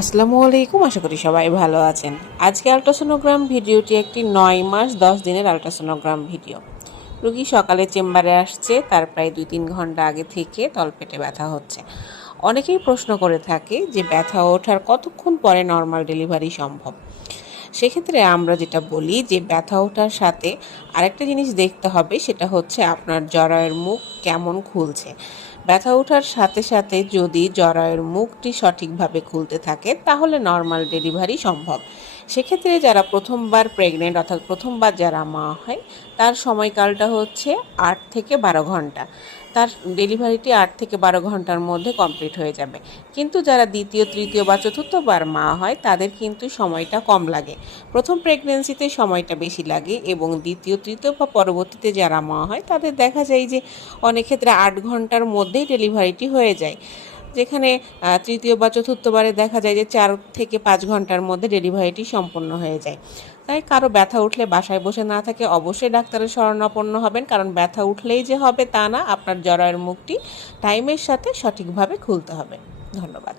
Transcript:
আসসালামু আলাইকুম আশা করি সবাই ভালো আছেন। আজকে আলট্রাসোনোগ্রাম ভিডিওটি একটি নয় মাস, দশ দিনের আলট্রাসোনোগ্রাম ভিডিও। রুগী সকালে চেম্বারে আসছে, তার প্রায় দুই তিন ঘণ্টা আগে থেকে তলপেটে ব্যথা হচ্ছে। অনেকেই প্রশ্ন করে থাকে যে, ব্যথা ওঠার কতক্ষণ পরে নর্মাল ডেলিভারি সম্ভব? সেক্ষেত্রে আমরা যেটা বলি যে, ব্যথা ওঠার সাথে আরেকটা জিনিস দেখতে হবে, সেটা হচ্ছে আপনার জরায়ের মুখ কেমন খুলছে? ব্যথা ওঠার সাথে সাথে যদি জরায়ের মুখটি সঠিকভাবে খুলতে থাকে, তাহলে নর্মাল ডেলিভারি সম্ভব। সেক্ষেত্রে যারা প্রথমবার প্রেগনেন্ট অর্থাৎ প্রথমবার যারা মা হয়, তার সময়কালটা হচ্ছে আট থেকে বারো ঘণ্টা। তার ডেলিভারিটি আট থেকে বারো ঘণ্টার মধ্যে কমপ্লিট হয়ে যাবে। কিন্তু যারা দ্বিতীয়, তৃতীয় বা চতুর্থবার মা হয়, তাদের কিন্তু সময়টা কম লাগে। প্রথম প্রেগনেন্সিতে সময়টা বেশি লাগে এবং দ্বিতীয়, তৃতীয় বা পরবর্তীতে যারা মা হয়, তাদের দেখা যায় যে অনেক ক্ষেত্রে আট ঘণ্টার মধ্যেই ডেলিভারিটি হয়ে যায়। যেখানে তৃতীয় বা চতুর্থবারে দেখা যায় যে চার থেকে পাঁচ ঘণ্টার মধ্যে ডেলিভারিটি সম্পন্ন হয়ে যায়। তাই কারও ব্যথা উঠলে বাসায় বসে না থাকে অবশ্যই ডাক্তারের শরণাপন্ন হবেন, কারণ ব্যথা উঠলেই যে হবে তা না, আপনার জরায়ের মুখটি টাইমের সাথে সঠিকভাবে খুলতে হবে। ধন্যবাদ।